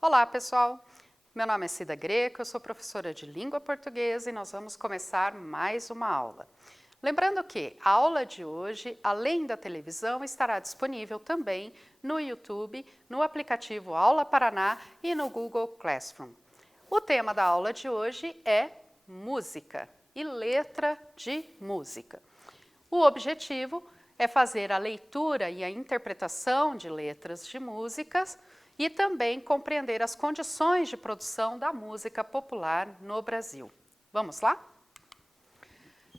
Olá, pessoal! Meu nome é Cida Greco, eu sou professora de língua portuguesa e nós vamos começar mais uma aula. Lembrando que a aula de hoje, além da televisão, estará disponível também no YouTube, no aplicativo Aula Paraná e no Google Classroom. O tema da aula de hoje é música e letra de música. O objetivo é fazer a leitura e a interpretação de letras de músicas e também compreender as condições de produção da música popular no Brasil. Vamos lá?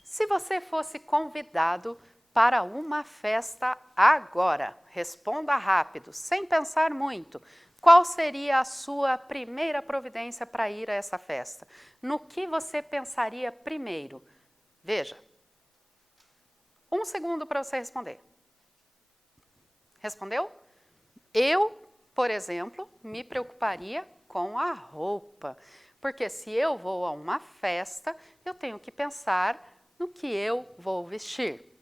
Se você fosse convidado para uma festa agora, responda rápido, sem pensar muito. Qual seria a sua primeira providência para ir a essa festa? No que você pensaria primeiro? Veja. 1 segundo para você responder. Respondeu? Eu, por exemplo, me preocuparia com a roupa, porque se eu vou a uma festa, eu tenho que pensar no que eu vou vestir.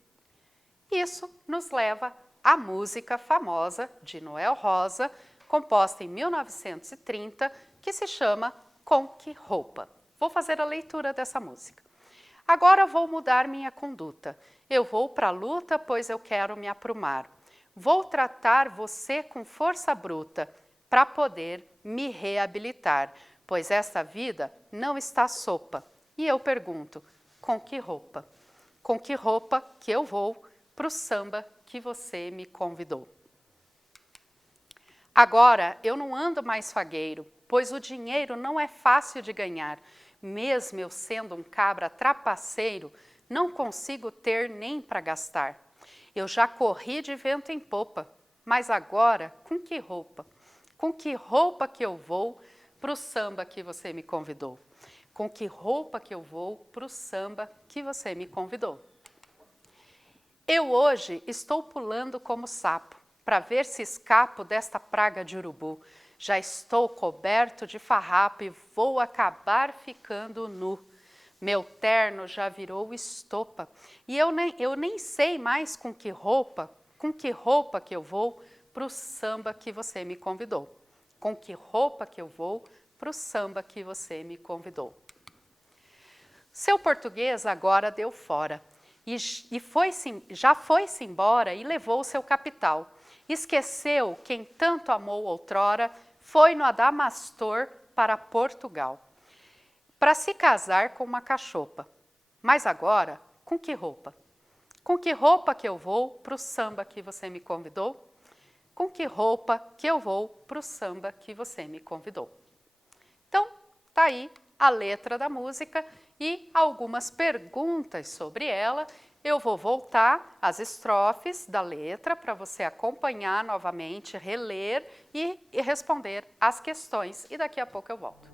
Isso nos leva à música famosa de Noel Rosa, composta em 1930, que se chama Com Que Roupa. Vou fazer a leitura dessa música. Agora vou mudar minha conduta. Eu vou para a luta, pois eu quero me aprumar. Vou tratar você com força bruta, para poder me reabilitar, pois esta vida não está sopa. E eu pergunto, com que roupa? Com que roupa que eu vou para o samba que você me convidou? Agora eu não ando mais fagueiro, pois o dinheiro não é fácil de ganhar. Mesmo eu sendo um cabra trapaceiro, não consigo ter nem para gastar. Eu já corri de vento em popa, mas agora com que roupa? Com que roupa que eu vou para o samba que você me convidou? Com que roupa que eu vou para o samba que você me convidou? Eu hoje estou pulando como sapo, para ver se escapo desta praga de urubu. Já estou coberto de farrapo e vou acabar ficando nu. Meu terno já virou estopa e eu nem sei mais com que roupa que eu vou para o samba que você me convidou. Com que roupa que eu vou para o samba que você me convidou. Seu português agora deu fora e já foi-se embora e levou seu capital. Esqueceu quem tanto amou outrora, foi no Adamastor para Portugal, para se casar com uma cachopa. Mas agora, com que roupa? Com que roupa que eu vou para o samba que você me convidou? Com que roupa que eu vou para o samba que você me convidou? Então, tá aí a letra da música e algumas perguntas sobre ela. Eu vou voltar às estrofes da letra para você acompanhar novamente, reler e responder as questões. E daqui a pouco eu volto.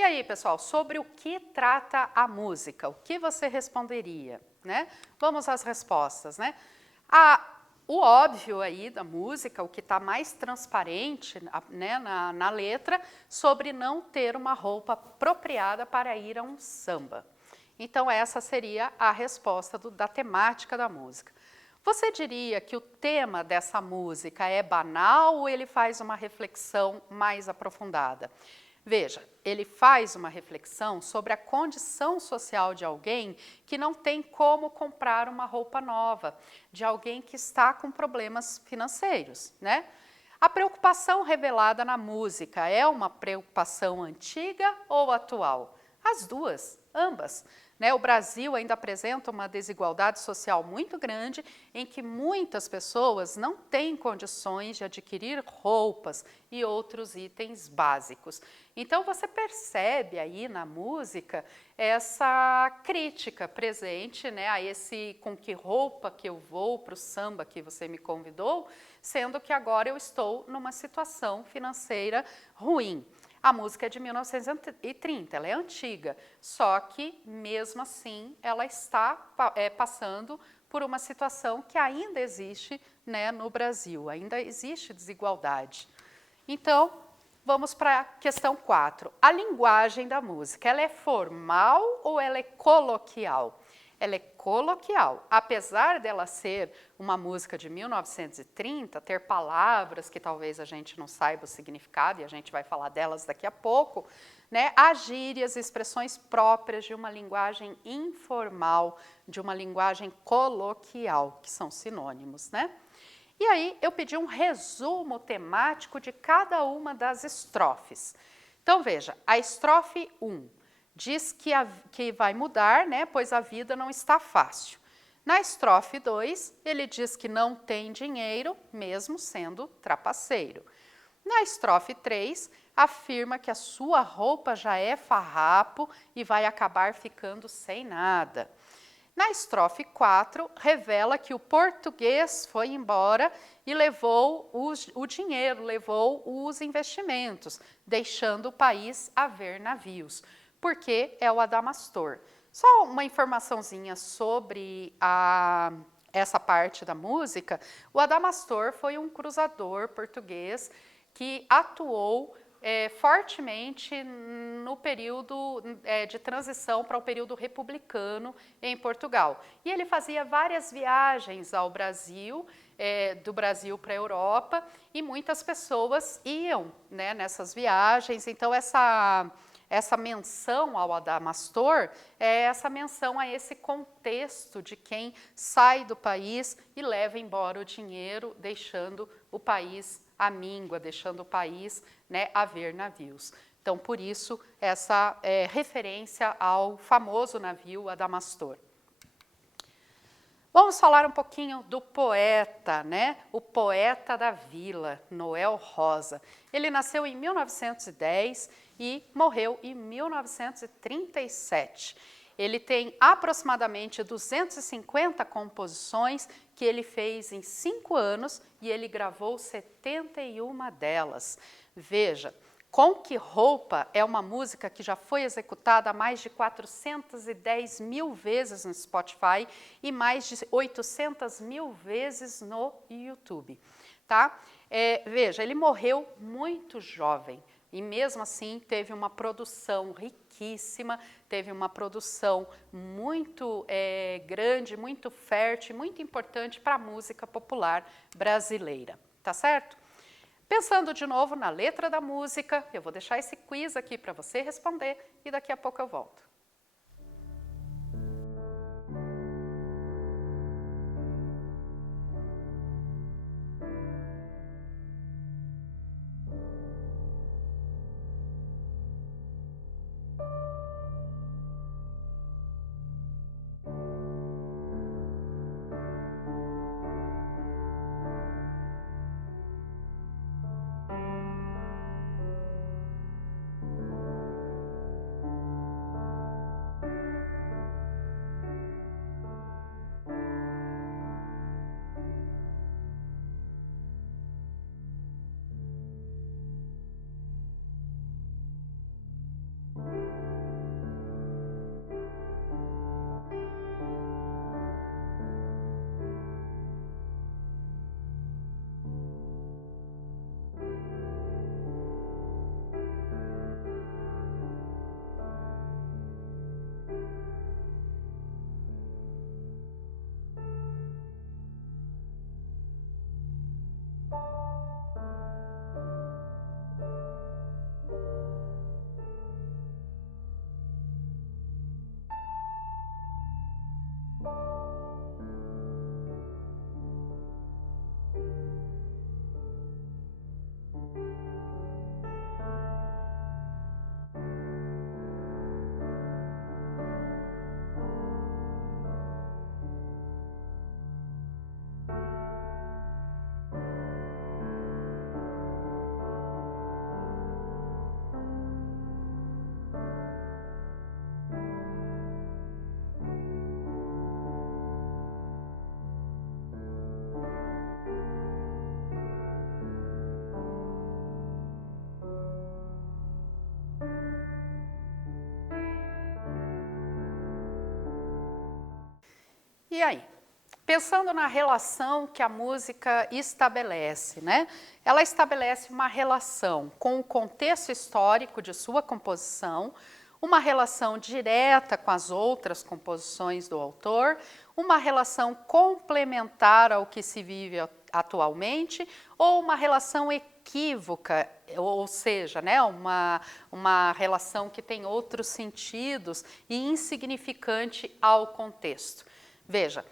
E aí, pessoal, sobre o que trata a música? O que você responderia, né? Vamos às respostas, né? O óbvio aí da música, o que está mais transparente, né, na letra, sobre não ter uma roupa apropriada para ir a um samba. Então, essa seria a resposta da temática da música. Você diria que o tema dessa música é banal ou ele faz uma reflexão mais aprofundada? Veja, ele faz uma reflexão sobre a condição social de alguém que não tem como comprar uma roupa nova, de alguém que está com problemas financeiros, né? A preocupação revelada na música é uma preocupação antiga ou atual? As duas, ambas. O Brasil ainda apresenta uma desigualdade social muito grande em que muitas pessoas não têm condições de adquirir roupas e outros itens básicos. Então você percebe aí na música essa crítica presente, a esse com que roupa que eu vou para o samba que você me convidou, sendo que agora eu estou numa situação financeira ruim. A música é de 1930, ela é antiga, só que mesmo assim ela está passando por uma situação que ainda existe, no Brasil, ainda existe desigualdade. Então, vamos para a questão 4. A linguagem da música, ela é formal ou ela é coloquial? Ela é coloquial, apesar dela ser uma música de 1930, ter palavras que talvez a gente não saiba o significado, e a gente vai falar delas daqui a pouco, há gírias, expressões próprias de uma linguagem informal, de uma linguagem coloquial, que são sinônimos, E aí eu pedi um resumo temático de cada uma das estrofes. Então veja, a estrofe 1 diz que vai mudar, pois a vida não está fácil. Na estrofe 2, ele diz que não tem dinheiro, mesmo sendo trapaceiro. Na estrofe 3, afirma que a sua roupa já é farrapo e vai acabar ficando sem nada. Na estrofe 4, revela que o português foi embora e levou o dinheiro, levou os investimentos, deixando o país a ver navios, porque é o Adamastor. Só uma informaçãozinha sobre essa parte da música. O Adamastor foi um cruzador português que atuou fortemente no período de transição para o período republicano em Portugal. E ele fazia várias viagens ao Brasil, do Brasil para a Europa, e muitas pessoas iam nessas viagens. Então, essa menção ao Adamastor é essa menção a esse contexto de quem sai do país e leva embora o dinheiro, deixando o país à míngua, deixando o país a ver navios. Então, por isso, essa referência ao famoso navio Adamastor. Vamos falar um pouquinho do poeta, o poeta da vila, Noel Rosa. Ele nasceu em 1910 e morreu em 1937. Ele tem aproximadamente 250 composições que ele fez em 5 anos e ele gravou 71 delas. Veja, Com Que Roupa é uma música que já foi executada mais de 410 mil vezes no Spotify e mais de 800 mil vezes no YouTube. Tá? Veja, ele morreu muito jovem. E mesmo assim teve uma produção riquíssima, teve uma produção muito grande, muito fértil, muito importante para a música popular brasileira, tá certo? Pensando de novo na letra da música, eu vou deixar esse quiz aqui para você responder e daqui a pouco eu volto. E aí? Pensando na relação que a música estabelece, né? Ela estabelece uma relação com o contexto histórico de sua composição, uma relação direta com as outras composições do autor, uma relação complementar ao que se vive atualmente, ou uma relação equívoca, ou seja, né, uma relação que tem outros sentidos e insignificante ao contexto. Veja,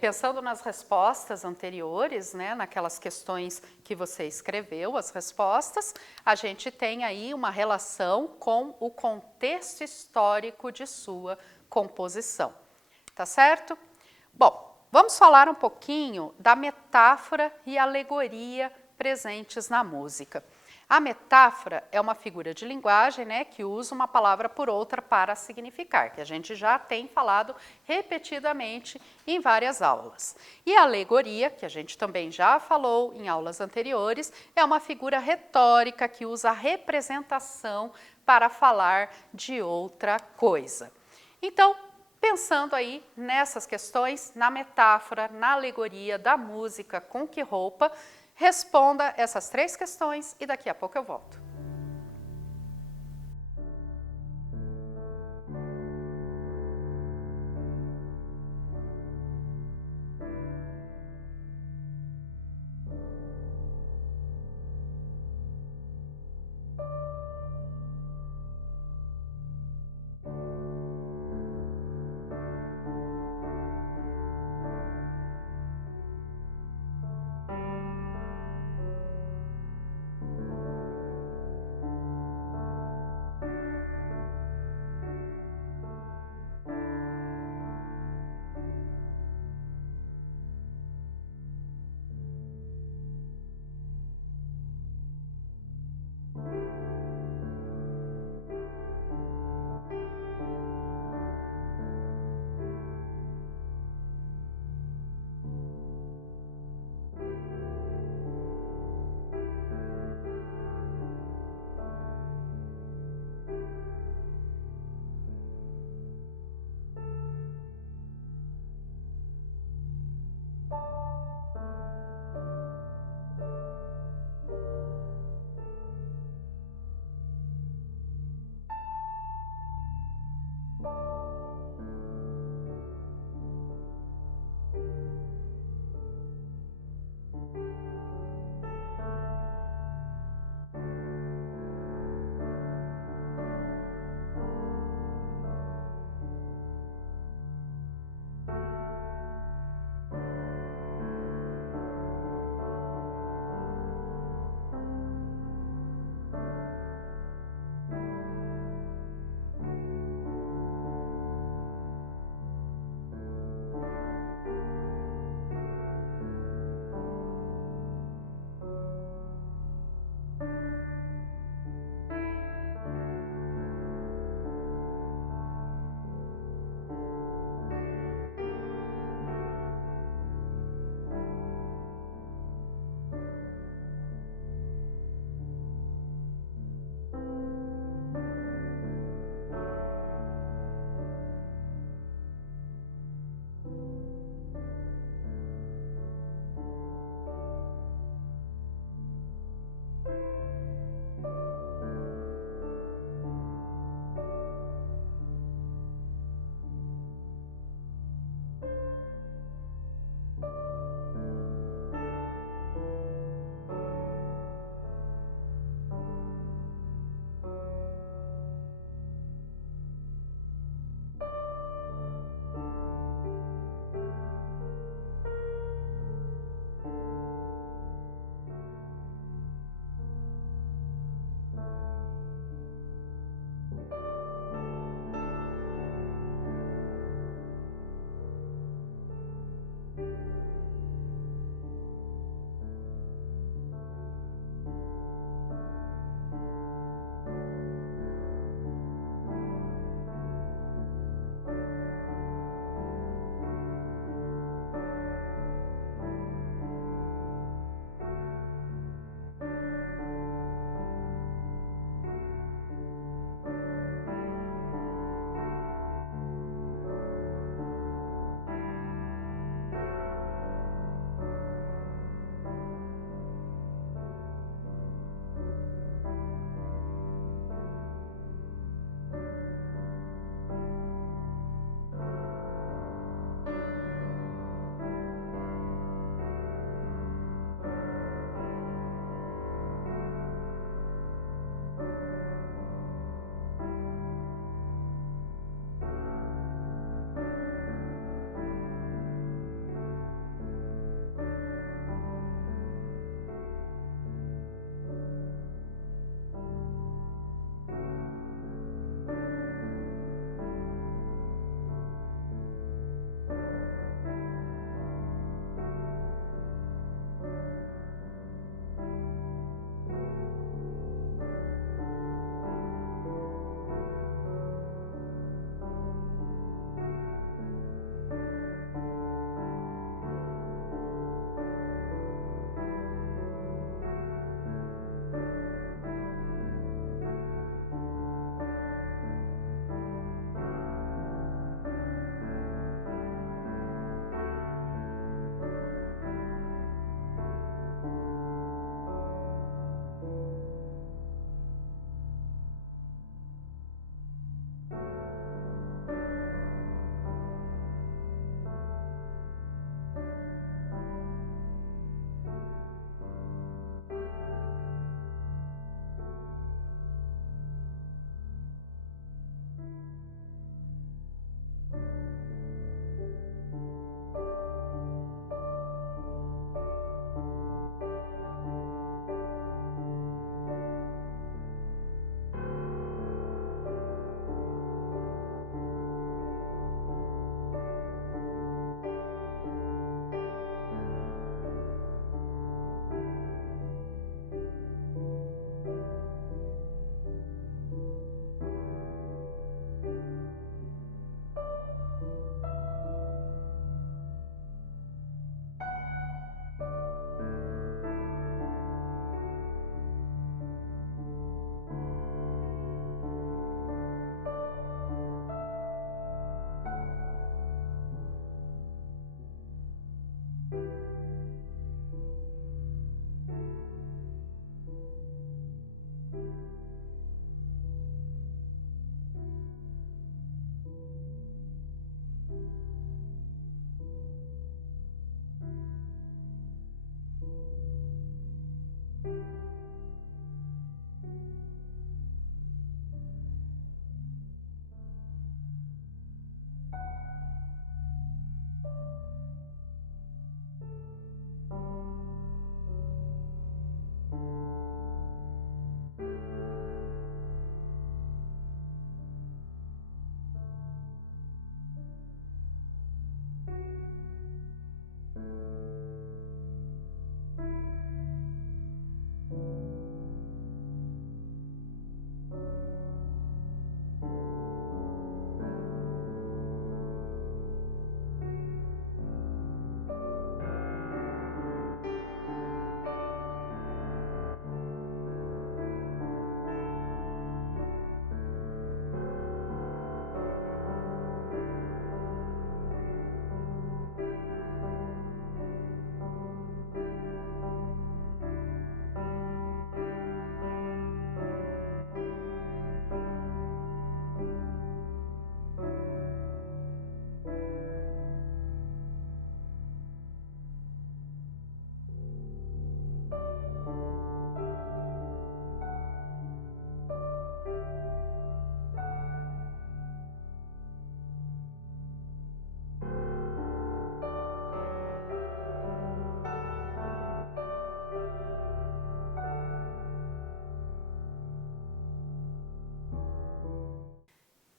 pensando nas respostas anteriores, né, naquelas questões que você escreveu, as respostas, a gente tem aí uma relação com o contexto histórico de sua composição. Tá certo? Bom, vamos falar um pouquinho da metáfora e alegoria presentes na música. A metáfora é uma figura de linguagem, né, que usa uma palavra por outra para significar, que a gente já tem falado repetidamente em várias aulas. E a alegoria, que a gente também já falou em aulas anteriores, é uma figura retórica que usa a representação para falar de outra coisa. Então, pensando aí nessas questões, na metáfora, na alegoria da música Com Que Roupa, responda essas 3 questões e daqui a pouco eu volto.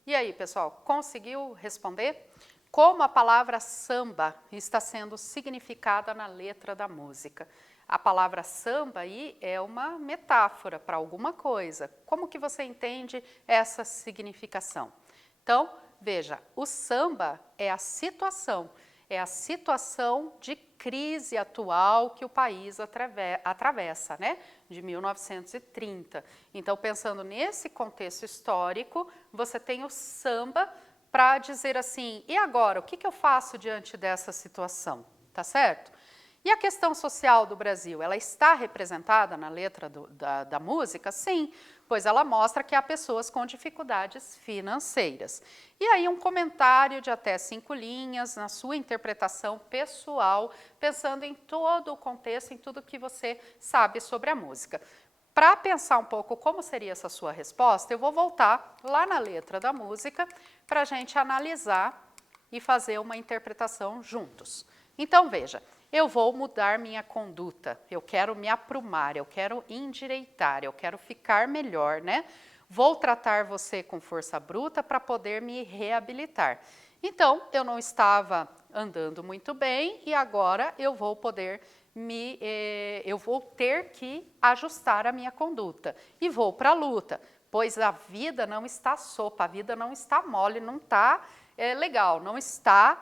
E aí, pessoal, conseguiu responder? Como a palavra samba está sendo significada na letra da música? A palavra samba aí é uma metáfora para alguma coisa. Como que você entende essa significação? Então, veja, o samba é a situação de crise atual que o país atravessa, né? De 1930. Então, pensando nesse contexto histórico, você tem o samba para dizer assim, e agora, o que eu faço diante dessa situação? Tá certo? E a questão social do Brasil, ela está representada na letra da música? Sim, pois ela mostra que há pessoas com dificuldades financeiras. E aí um comentário de até 5 linhas, na sua interpretação pessoal, pensando em todo o contexto, em tudo que você sabe sobre a música. Para pensar um pouco como seria essa sua resposta, eu vou voltar lá na letra da música para a gente analisar e fazer uma interpretação juntos. Então, veja, eu vou mudar minha conduta, eu quero me aprumar, eu quero endireitar, eu quero ficar melhor, né? Vou tratar você com força bruta para poder me reabilitar. Então, eu não estava andando muito bem e agora eu vou poder eu vou ter que ajustar a minha conduta e vou para a luta, pois a vida não está sopa, a vida não está mole, não está legal, não está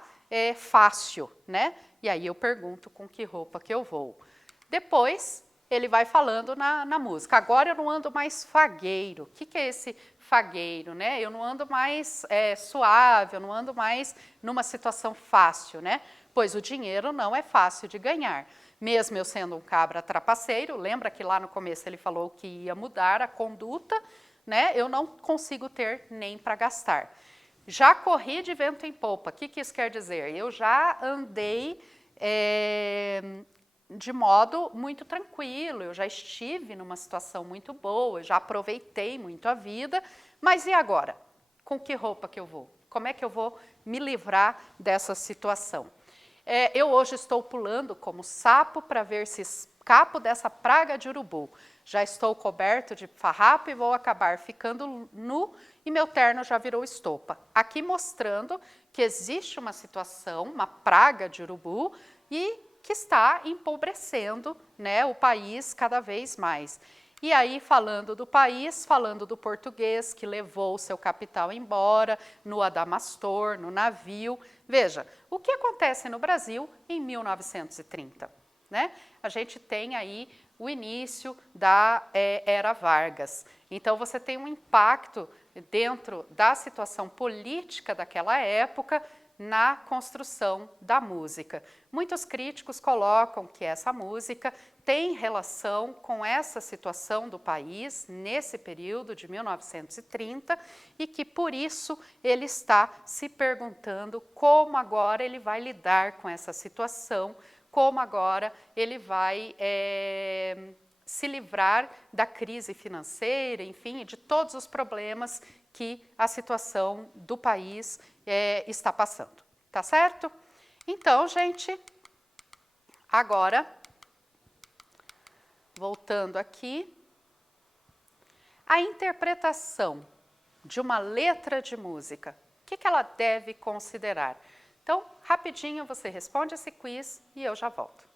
fácil, né? E aí eu pergunto com que roupa que eu vou. Depois ele vai falando na música. Agora eu não ando mais fagueiro. O que é esse fagueiro, né? Eu não ando mais suave, eu não ando mais numa situação fácil, né? Pois o dinheiro não é fácil de ganhar. Mesmo eu sendo um cabra trapaceiro, lembra que lá no começo ele falou que ia mudar a conduta, né? Eu não consigo ter nem para gastar. Já corri de vento em popa. O que isso quer dizer? Eu já andei de modo muito tranquilo, eu já estive numa situação muito boa, eu já aproveitei muito a vida, mas e agora? Com que roupa que eu vou? Como é que eu vou me livrar dessa situação? Eu hoje estou pulando como sapo para ver se escapo dessa praga de urubu. Já estou coberto de farrapo e vou acabar ficando nu e meu terno já virou estopa. Aqui mostrando que existe uma situação, uma praga de urubu e que está empobrecendo, né, o país cada vez mais. E aí, falando do país, falando do português que levou o seu capital embora, no Adamastor, no navio. Veja, o que acontece no Brasil em 1930? Né? A gente tem aí o início da Era Vargas. Então, você tem um impacto dentro da situação política daquela época na construção da música. Muitos críticos colocam que essa música tem relação com essa situação do país nesse período de 1930 e que por isso ele está se perguntando como agora ele vai lidar com essa situação, como agora ele vai se livrar da crise financeira, enfim, de todos os problemas que a situação do país está passando, tá certo? Então, gente, agora, voltando aqui, a interpretação de uma letra de música, o que ela deve considerar? Então, rapidinho você responde esse quiz e eu já volto.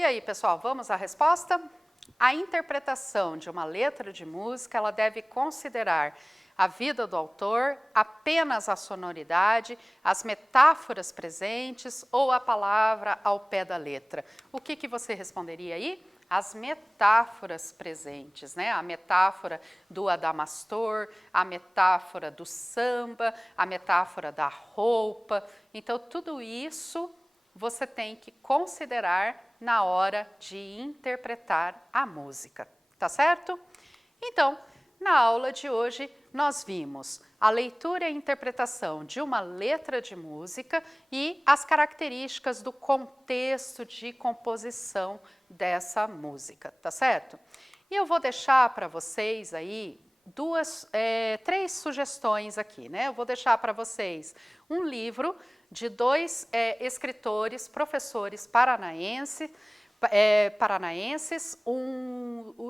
E aí, pessoal, vamos à resposta? A interpretação de uma letra de música, ela deve considerar a vida do autor, apenas a sonoridade, as metáforas presentes ou a palavra ao pé da letra. O que você responderia aí? As metáforas presentes, né? A metáfora do adamastor, a metáfora do samba, a metáfora da roupa. Então, tudo isso você tem que considerar na hora de interpretar a música, tá certo? Então, na aula de hoje, nós vimos a leitura e a interpretação de uma letra de música e as características do contexto de composição dessa música, tá certo? E eu vou deixar para vocês aí três sugestões aqui, né? Eu vou deixar para vocês um livro de dois escritores, professores paranaenses.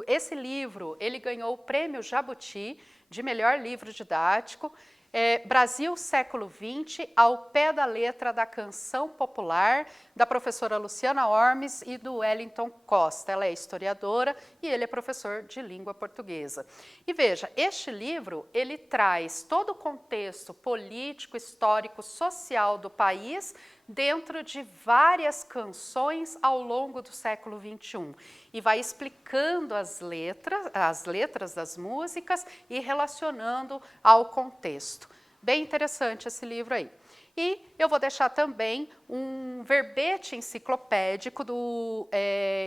Esse livro, ele ganhou o Prêmio Jabuti de melhor livro didático, Brasil século XX, ao pé da letra da canção popular, da professora Luciana Ormes e do Wellington Costa. Ela é historiadora e ele é professor de língua portuguesa. E veja, este livro, ele traz todo o contexto político, histórico, social do país dentro de várias canções ao longo do século XXI e vai explicando as letras das músicas e relacionando ao contexto. Bem interessante esse livro aí. E eu vou deixar também um verbete enciclopédico do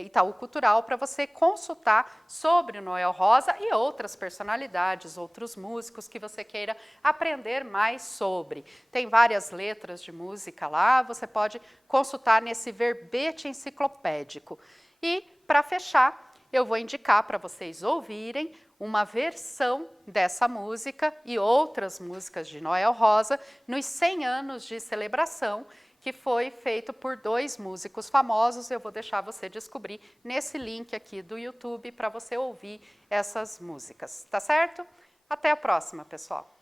Itaú Cultural para você consultar sobre o Noel Rosa e outras personalidades, outros músicos que você queira aprender mais sobre. Tem várias letras de música lá, você pode consultar nesse verbete enciclopédico. E, para fechar, eu vou indicar para vocês ouvirem uma versão dessa música e outras músicas de Noel Rosa nos 100 anos de celebração, que foi feito por dois músicos famosos. Eu vou deixar você descobrir nesse link aqui do YouTube para você ouvir essas músicas, tá certo? Até a próxima, pessoal!